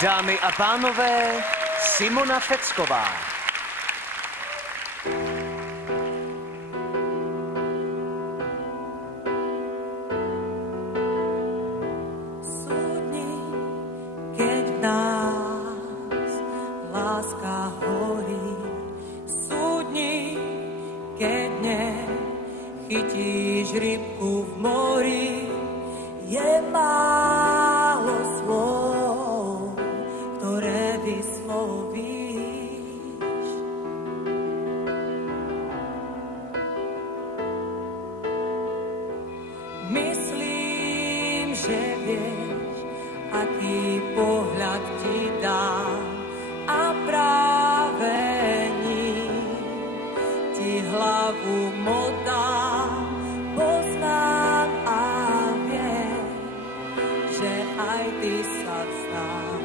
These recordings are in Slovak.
Dámy a pánové, Simona Fecková. Sú dni, keď v nás láska horí. Sú dni, keď nechytíš rybku v mori. Je málo slov, ktoré vyslovíš. Myslím, že vieš, aký pohľad ti dám, a práve ním ti hlavu motám. Poznám a viem, že aj ty sa vzdáš.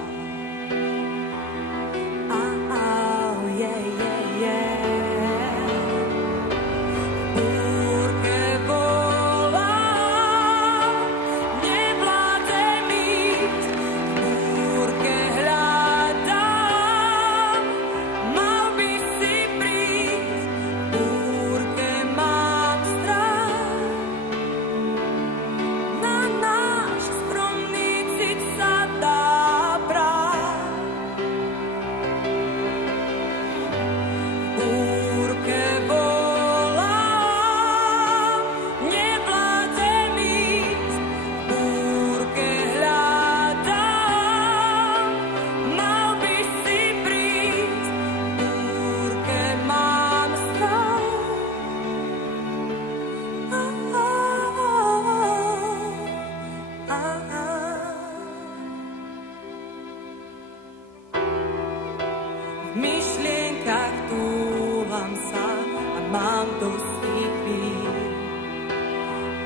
V myšlienkach túlam sa a mám dosť chvíľ.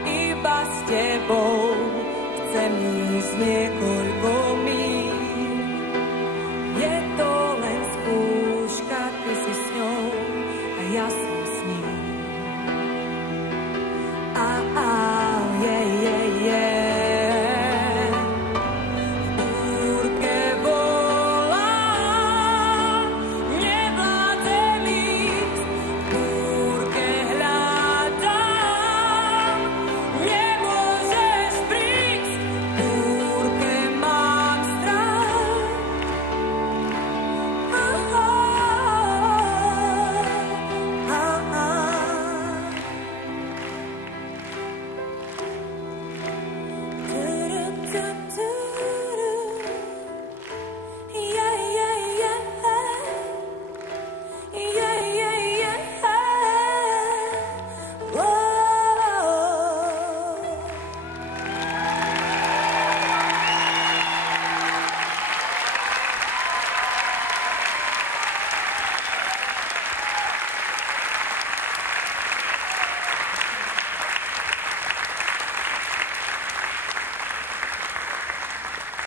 Iba s tebou chcem ísť niekoľko